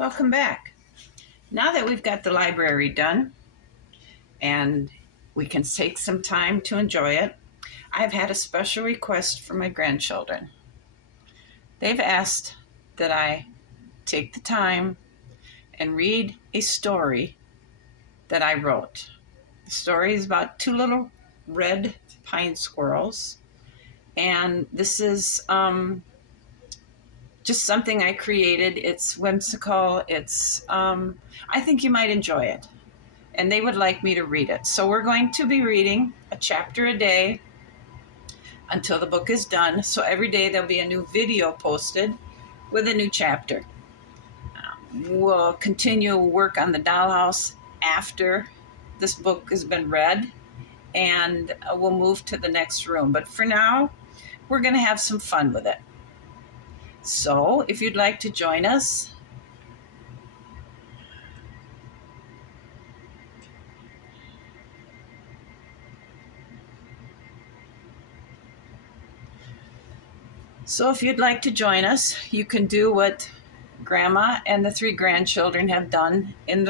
Welcome back. Now that we've got the library done and we can take some time to enjoy it, I've had a special request from my grandchildren. They've asked that I take the time and read a story that I wrote. The story is about two little red pine squirrels, and this is just something I created. It's whimsical. I think you might enjoy it. And they would like me to read it. So we're going to be reading a chapter a day until the book is done. So every day there'll be a new video posted with a new chapter. We'll continue work on the dollhouse after this book has been read, and we'll move to the next room. But for now, we're going to have some fun with it. So if you'd like to join us, you can do what Grandma and the three grandchildren have done in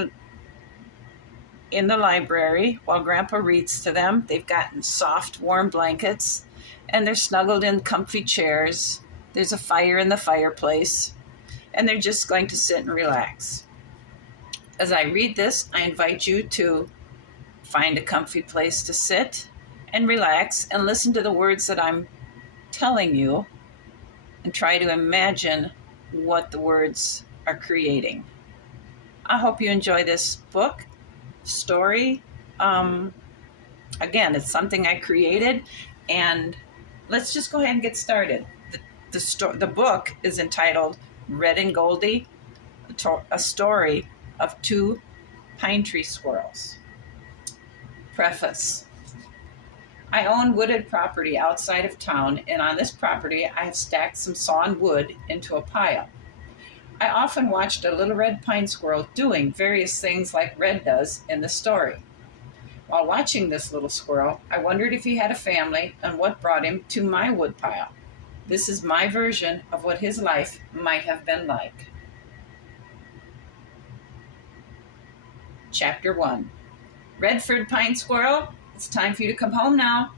the library while Grandpa reads to them. They've gotten soft, warm blankets, and they're snuggled in comfy chairs. There's a fire in the fireplace, and they're just going to sit and relax. As I read this, I invite you to find a comfy place to sit and relax and listen to the words that I'm telling you and try to imagine what the words are creating. I hope you enjoy this book, story. Again, it's something I created, and let's just go ahead and get started. The book is entitled Red and Goldie, a story of two pine tree squirrels. Preface. I own wooded property outside of town, and on this property I have stacked some sawn wood into a pile. I often watched a little red pine squirrel doing various things like Red does in the story. While watching this little squirrel, I wondered if he had a family and what brought him to my wood pile. This is my version of what his life might have been like. Chapter 1. Redford Pine Squirrel, it's time for you to come home now.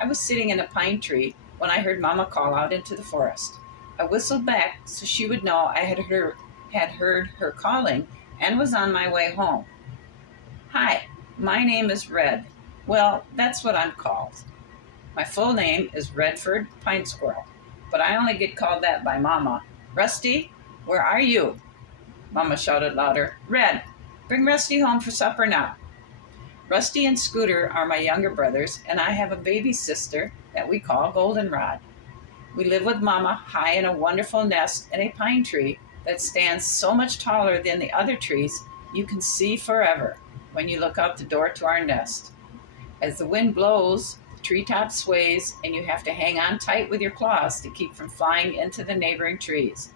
I was sitting in a pine tree when I heard Mama call out into the forest. I whistled back so she would know I had heard her calling and was on my way home. Hi, my name is Red. Well, that's what I'm called. My full name is Redford Pine Squirrel, but I only get called that by Mama. Rusty, where are you? Mama shouted louder. Red, bring Rusty home for supper now. Rusty and Scooter are my younger brothers, and I have a baby sister that we call Goldenrod. We live with Mama high in a wonderful nest in a pine tree that stands so much taller than the other trees you can see forever when you look out the door to our nest. As the wind blows, the treetop sways, and you have to hang on tight with your claws to keep from flying into the neighboring trees.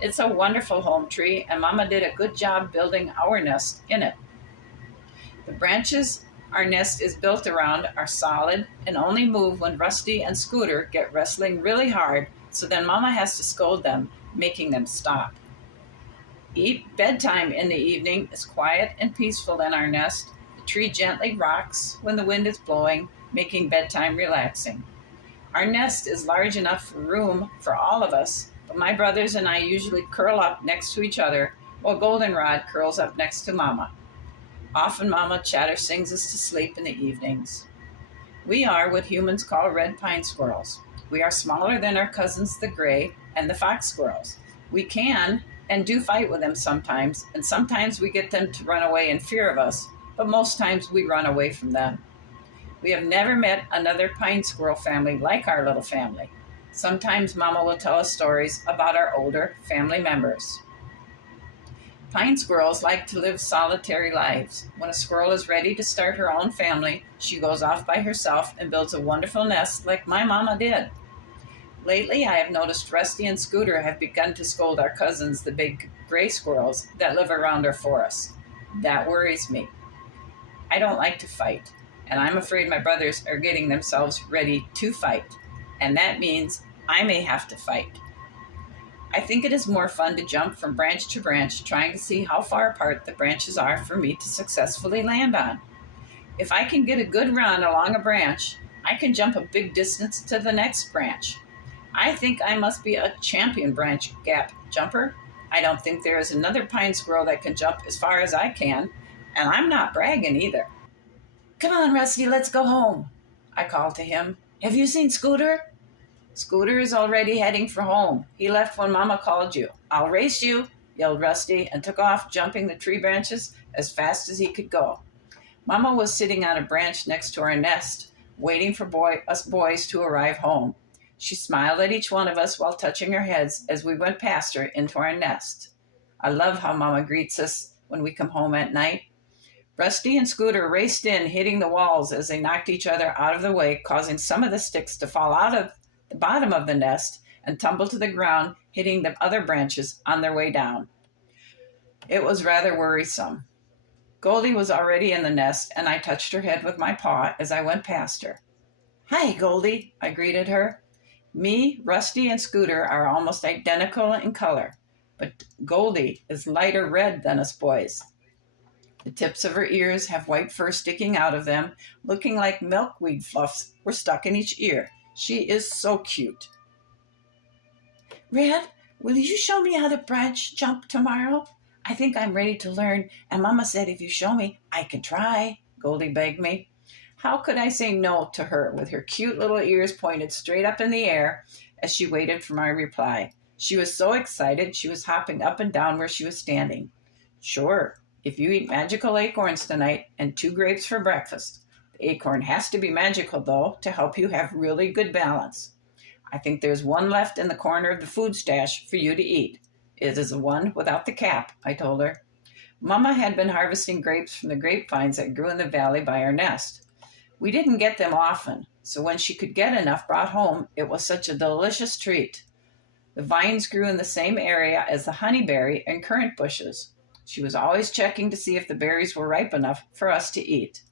It's a wonderful home tree, and Mama did a good job building our nest in it. The branches our nest is built around are solid and only move when Rusty and Scooter get wrestling really hard, so then Mama has to scold them, making them stop. Bedtime in the evening is quiet and peaceful in our nest. The tree gently rocks when the wind is blowing, making bedtime relaxing. Our nest is large enough room for all of us, but my brothers and I usually curl up next to each other, while Goldenrod curls up next to Mama. Often Mama chatter sings us to sleep in the evenings. We are what humans call red pine squirrels. We are smaller than our cousins the gray and the fox squirrels. We can and do fight with them sometimes, and sometimes we get them to run away in fear of us, but most times we run away from them. We have never met another pine squirrel family like our little family. Sometimes Mama will tell us stories about our older family members. Pine squirrels like to live solitary lives. When a squirrel is ready to start her own family, she goes off by herself and builds a wonderful nest like my Mama did. Lately, I have noticed Rusty and Scooter have begun to scold our cousins, the big gray squirrels that live around our forest. That worries me. I don't like to fight, and I'm afraid my brothers are getting themselves ready to fight, and that means I may have to fight. I think it is more fun to jump from branch to branch, trying to see how far apart the branches are for me to successfully land on. If I can get a good run along a branch, I can jump a big distance to the next branch. I think I must be a champion branch gap jumper. I don't think there is another pine squirrel that can jump as far as I can, and I'm not bragging either. Come on, Rusty, let's go home, I called to him. Have you seen Scooter? Scooter is already heading for home. He left when Mama called you. I'll race you, yelled Rusty, and took off, jumping the tree branches as fast as he could go. Mama was sitting on a branch next to our nest, waiting for us boys to arrive home. She smiled at each one of us while touching our heads as we went past her into our nest. I love how Mama greets us when we come home at night. Rusty and Scooter raced in, hitting the walls as they knocked each other out of the way, causing some of the sticks to fall out of the bottom of the nest and tumble to the ground, hitting the other branches on their way down. It was rather worrisome. Goldie was already in the nest, and I touched her head with my paw as I went past her. Hi, Goldie, I greeted her. Me, Rusty, and Scooter are almost identical in color, but Goldie is lighter red than us boys. The tips of her ears have white fur sticking out of them, looking like milkweed fluffs were stuck in each ear. She is so cute. Red, will you show me how to branch jump tomorrow? I think I'm ready to learn, and Mama said if you show me, I can try, Goldie begged me. How could I say no to her with her cute little ears pointed straight up in the air as she waited for my reply? She was so excited she was hopping up and down where she was standing. Sure, if you eat magical acorns tonight and 2 grapes for breakfast. The acorn has to be magical, though, to help you have really good balance. I think there's one left in the corner of the food stash for you to eat. It is the one without the cap, I told her. Mama had been harvesting grapes from the grapevines that grew in the valley by our nest. We didn't get them often, so when she could get enough brought home, it was such a delicious treat. The vines grew in the same area as the honeyberry and currant bushes. She was always checking to see if the berries were ripe enough for us to eat.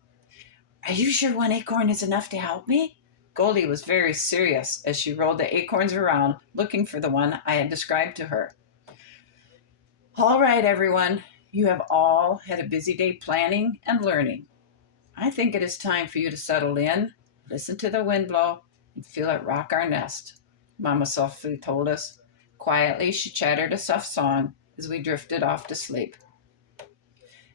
Are you sure 1 acorn is enough to help me? Goldie was very serious as she rolled the acorns around, looking for the one I had described to her. All right, everyone, you have all had a busy day planning and learning. I think it is time for you to settle in, listen to the wind blow, and feel it rock our nest, Mama softly told us. Quietly, she chattered a soft song as we drifted off to sleep.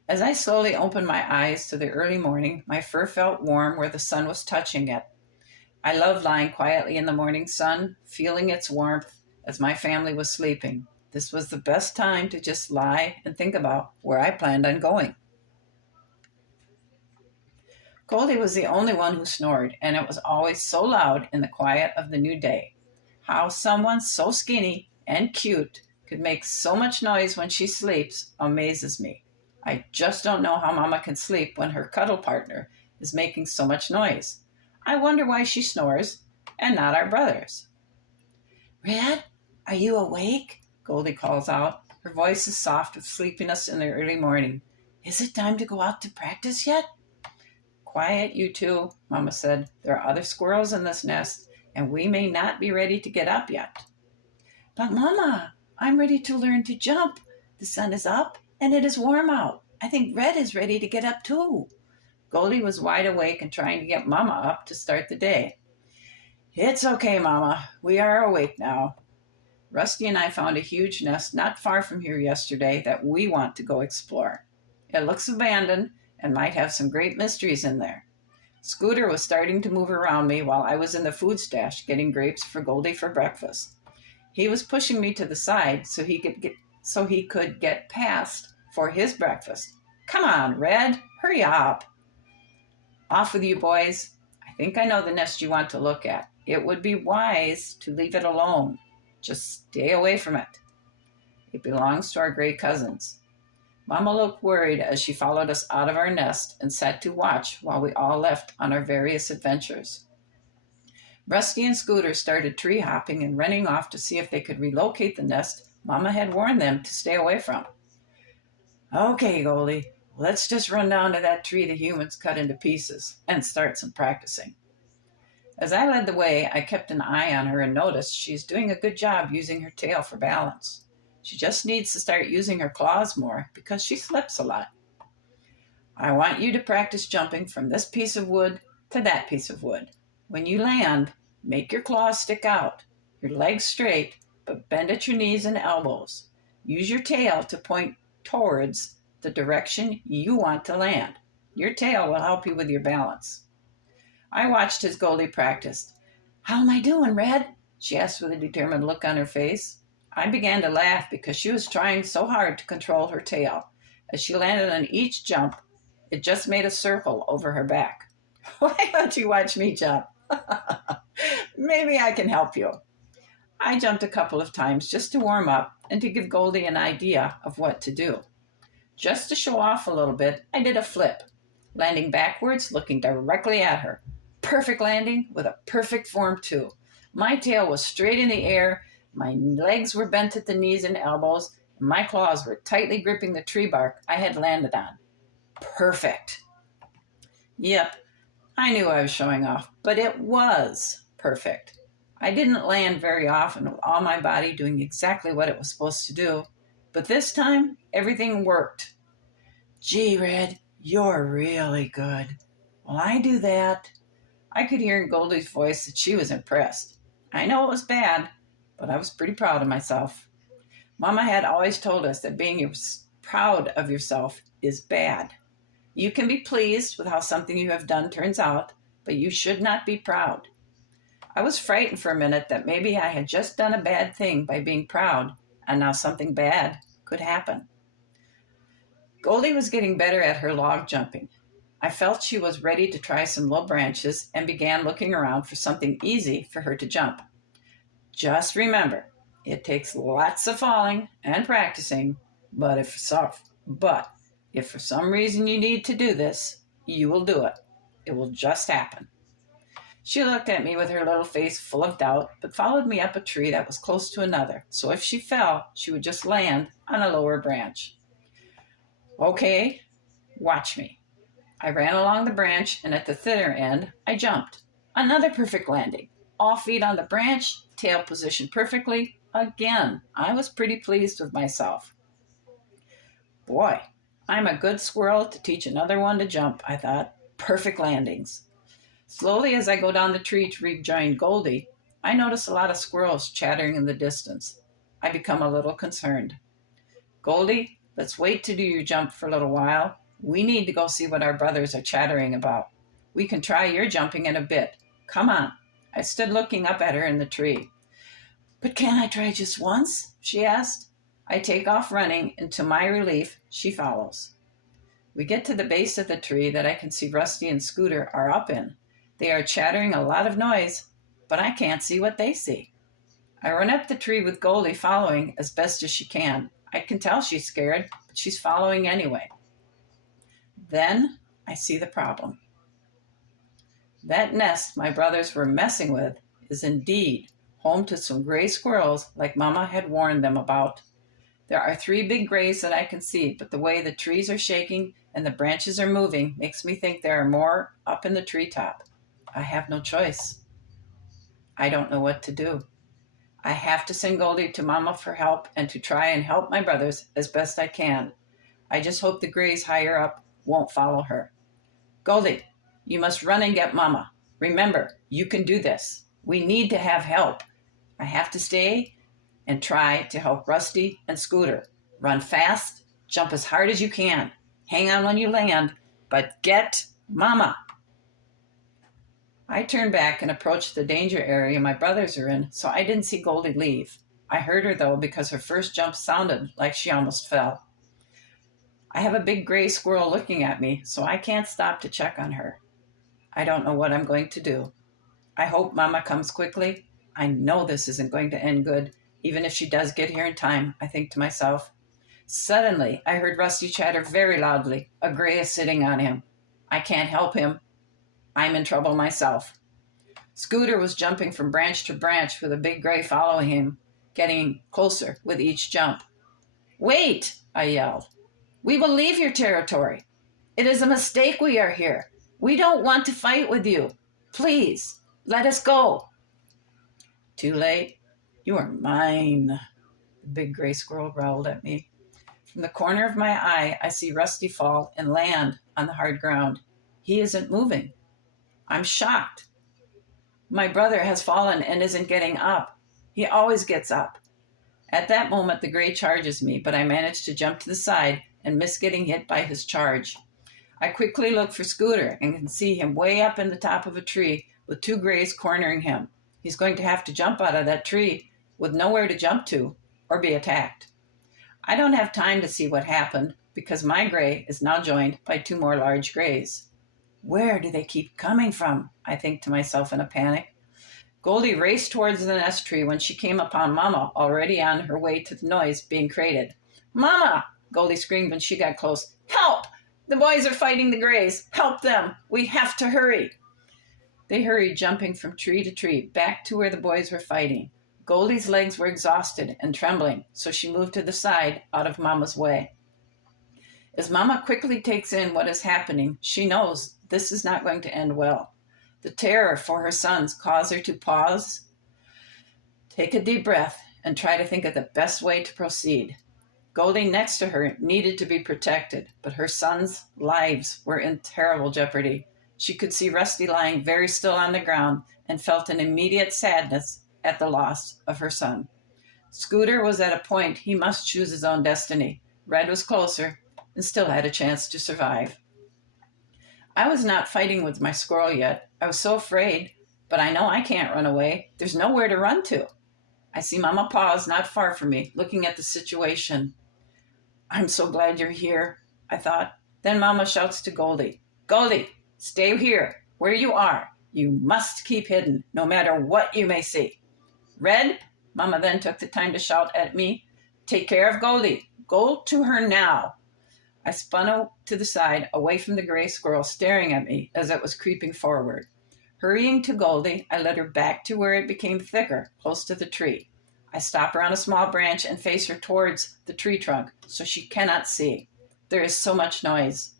As I slowly opened my eyes to the early morning, my fur felt warm where the sun was touching it. I loved lying quietly in the morning sun, feeling its warmth as my family was sleeping. This was the best time to just lie and think about where I planned on going. Goldie was the only one who snored, and it was always so loud in the quiet of the new day. How someone so skinny and cute could make so much noise when she sleeps amazes me. I just don't know how Mama can sleep when her cuddle partner is making so much noise. I wonder why she snores and not our brothers. Red, are you awake? Goldie calls out. Her voice is soft with sleepiness in the early morning. Is it time to go out to practice yet? Quiet, you two, Mama said. There are other squirrels in this nest, and we may not be ready to get up yet. But Mama, I'm ready to learn to jump. The sun is up, and it is warm out. I think Red is ready to get up too. Goldie was wide awake and trying to get Mama up to start the day. It's okay, Mama. We are awake now. Rusty and I found a huge nest not far from here yesterday that we want to go explore. It looks abandoned and might have some great mysteries in there. Scooter was starting to move around me while I was in the food stash getting grapes for Goldie for breakfast. He was pushing me to the side so he could get past for his breakfast. Come on, Red, hurry up. Off with you, boys. I think I know the nest you want to look at. It would be wise to leave it alone. Just stay away from it. It belongs to our gray cousins. Mama looked worried as she followed us out of our nest and sat to watch while we all left on our various adventures. Rusty and Scooter started tree hopping and running off to see if they could relocate the nest Mama had warned them to stay away from. Okay, Goldie, let's just run down to that tree the humans cut into pieces and start some practicing. As I led the way, I kept an eye on her and noticed she's doing a good job using her tail for balance. She just needs to start using her claws more because she slips a lot. I want you to practice jumping from this piece of wood to that piece of wood. When you land, make your claws stick out, your legs straight, but bend at your knees and elbows. Use your tail to point towards the direction you want to land. Your tail will help you with your balance. I watched as Goldie practiced. "How am I doing, Red?" she asked with a determined look on her face. I began to laugh because she was trying so hard to control her tail. As she landed on each jump, it just made a circle over her back. "Why don't you watch me jump?" "Maybe I can help you." I jumped a couple of times just to warm up and to give Goldie an idea of what to do. Just to show off a little bit, I did a flip, landing backwards, looking directly at her. Perfect landing with a perfect form too. My tail was straight in the air, my legs were bent at the knees and elbows, and my claws were tightly gripping the tree bark I had landed on. Perfect. Yep, I knew I was showing off, but it was perfect. I didn't land very often with all my body doing exactly what it was supposed to do, but this time everything worked. "Gee, Red, you're really good." "Well, I do that." I could hear in Goldie's voice that she was impressed. I know it was bad, but I was pretty proud of myself. Mama had always told us that being proud of yourself is bad. You can be pleased with how something you have done turns out, but you should not be proud. I was frightened for a minute that maybe I had just done a bad thing by being proud, and now something bad could happen. Goldie was getting better at her log jumping. I felt she was ready to try some low branches and began looking around for something easy for her to jump. Just remember, it takes lots of falling and practicing, but if for some reason you need to do this, you will do it. It will just happen. She looked at me with her little face full of doubt, but followed me up a tree that was close to another, so if she fell, she would just land on a lower branch. "Okay, watch me." I ran along the branch, and at the thinner end, I jumped. Another perfect landing. All feet on the branch, tail positioned perfectly. Again, I was pretty pleased with myself. Boy, I'm a good squirrel to teach another one to jump, I thought. Perfect landings. Slowly, as I go down the tree to rejoin Goldie, I notice a lot of squirrels chattering in the distance. I become a little concerned. "Goldie, let's wait to do your jump for a little while. We need to go see what our brothers are chattering about. We can try your jumping in a bit. Come on." I stood looking up at her in the tree. "But can't I try just once?" she asked. I take off running, and to my relief, she follows. We get to the base of the tree that I can see Rusty and Scooter are up in. They are chattering a lot of noise, but I can't see what they see. I run up the tree with Goldie following as best as she can. I can tell she's scared, but she's following anyway. Then I see the problem. That nest my brothers were messing with is indeed home to some gray squirrels like Mama had warned them about. There are 3 big grays that I can see, but the way the trees are shaking and the branches are moving makes me think there are more up in the treetop. I have no choice. I don't know what to do. I have to send Goldie to Mama for help and to try and help my brothers as best I can. I just hope the grays higher up won't follow her. "Goldie, you must run and get Mama. Remember, you can do this. We need to have help. I have to stay and try to help Rusty and Scooter. Run fast, jump as hard as you can. Hang on when you land, but get Mama." I turned back and approached the danger area my brothers are in, so I didn't see Goldie leave. I heard her, though, because her first jump sounded like she almost fell. I have a big gray squirrel looking at me, so I can't stop to check on her. I don't know what I'm going to do. I hope Mama comes quickly. I know this isn't going to end good, even if she does get here in time, I think to myself. Suddenly, I heard Rusty chatter very loudly. A gray is sitting on him. I can't help him. I'm in trouble myself. Scooter was jumping from branch to branch with a big gray following him, getting closer with each jump. "Wait!" I yelled. "We will leave your territory. It is a mistake we are here. We don't want to fight with you. Please." Let us go. Too late. You are mine, the big gray squirrel growled at me. From the corner of my eye, I see Rusty fall and land on the hard ground. He isn't moving. I'm shocked. My brother has fallen and isn't getting up. He always gets up. At that moment, the gray charges me, but I manage to jump to the side and miss getting hit by his charge. I quickly look for Scooter and can see him way up in the top of a tree with two grays cornering him. He's going to have to jump out of that tree with nowhere to jump to or be attacked. I don't have time to see what happened because my gray is now joined by two more large grays. Where do they keep coming from? I think to myself in a panic. Goldie raced towards the nest tree when she came upon Mama already on her way to the noise being created. Mama! Goldie screamed when she got close. Help! The boys are fighting the grays. Help them! We have to hurry! They hurried, jumping from tree to tree, back to where the boys were fighting. Goldie's legs were exhausted and trembling, so she moved to the side, out of Mama's way. As Mama quickly takes in what is happening, she knows this is not going to end well. The terror for her sons caused her to pause, take a deep breath, and try to think of the best way to proceed. Goldie next to her needed to be protected, but her sons' lives were in terrible jeopardy. She could see Rusty lying very still on the ground and felt an immediate sadness at the loss of her son. Scooter was at a point he must choose his own destiny. Red was closer and still had a chance to survive. I was not fighting with my squirrel yet. I was so afraid, but I know I can't run away. There's nowhere to run to. I see Mama pause not far from me, looking at the situation. I'm so glad you're here, I thought. Then Mama shouts to Goldie, Goldie, stay here, where you are. You must keep hidden, no matter what you may see. Red, Mama then took the time to shout at me, take care of Goldie. Go to her now. I spun out to the side, away from the gray squirrel staring at me as it was creeping forward. Hurrying to Goldie, I led her back to where it became thicker, close to the tree. I stop her on a small branch and face her towards the tree trunk so she cannot see. There is so much noise.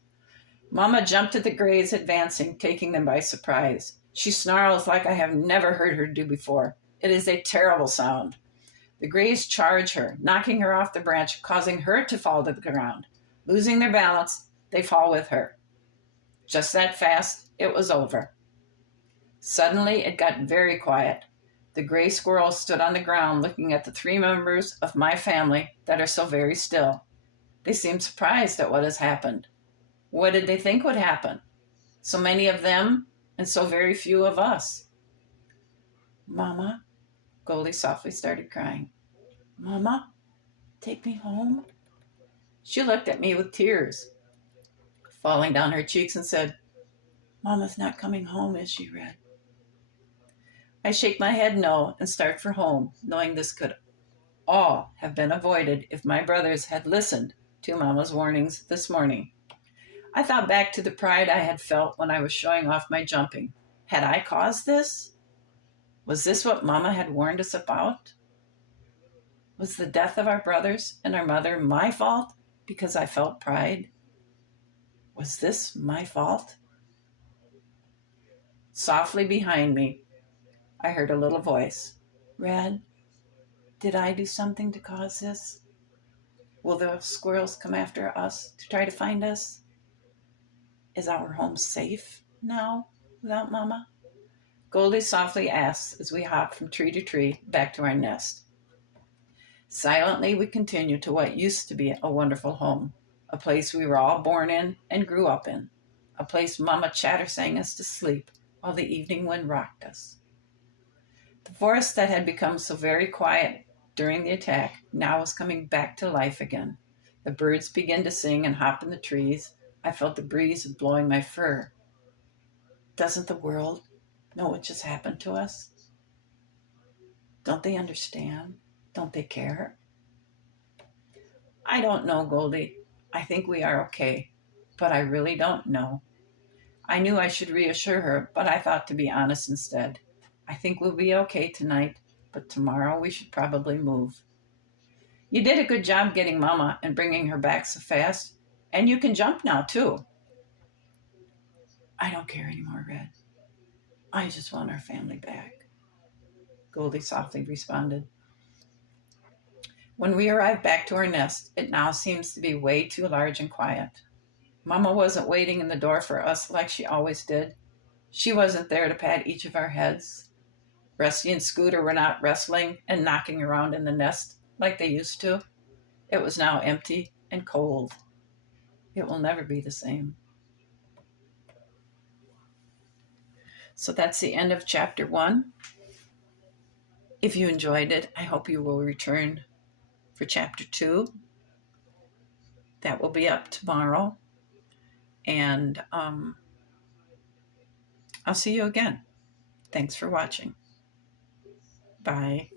Mama jumped at the grays advancing, taking them by surprise. She snarls like I have never heard her do before. It is a terrible sound. The grays charge her, knocking her off the branch, causing her to fall to the ground. Losing their balance, they fall with her. Just that fast, it was over. Suddenly, it got very quiet. The gray squirrels stood on the ground looking at the three members of my family that are so very still. They seemed surprised at what has happened. What did they think would happen? So many of them and so very few of us. Mama, Goldie softly started crying. Mama, take me home. She looked at me with tears falling down her cheeks and said, Mama's not coming home, is she, Red? I shake my head no and start for home, knowing this could all have been avoided if my brothers had listened to Mama's warnings this morning. I thought back to the pride I had felt when I was showing off my jumping. Had I caused this? Was this what Mama had warned us about? Was the death of our brothers and our mother my fault because I felt pride? Was this my fault? Softly behind me, I heard a little voice. Red, did I do something to cause this? Will the squirrels come after us to try to find us? Is our home safe now without Mama? Goldie softly asks as we hop from tree to tree back to our nest. Silently, we continue to what used to be a wonderful home, a place we were all born in and grew up in, a place Mama Chatter sang us to sleep while the evening wind rocked us. The forest that had become so very quiet during the attack now was coming back to life again. The birds began to sing and hop in the trees. I felt the breeze blowing my fur. Doesn't the world know what just happened to us? Don't they understand? Don't they care? I don't know, Goldie. I think we are okay, but I really don't know. I knew I should reassure her, but I thought to be honest instead. I think we'll be okay tonight, but tomorrow we should probably move. You did a good job getting Mama and bringing her back so fast, and you can jump now, too. I don't care anymore, Red. I just want our family back, Goldie softly responded. When we arrived back to our nest, it now seems to be way too large and quiet. Mama wasn't waiting in the door for us like she always did. She wasn't there to pat each of our heads. Rusty and Scooter were not wrestling and knocking around in the nest like they used to. It was now empty and cold. It will never be the same. So that's the end of chapter 1. If you enjoyed it, I hope you will return for chapter 2. That will be up tomorrow. And I'll see you again. Thanks for watching. Bye.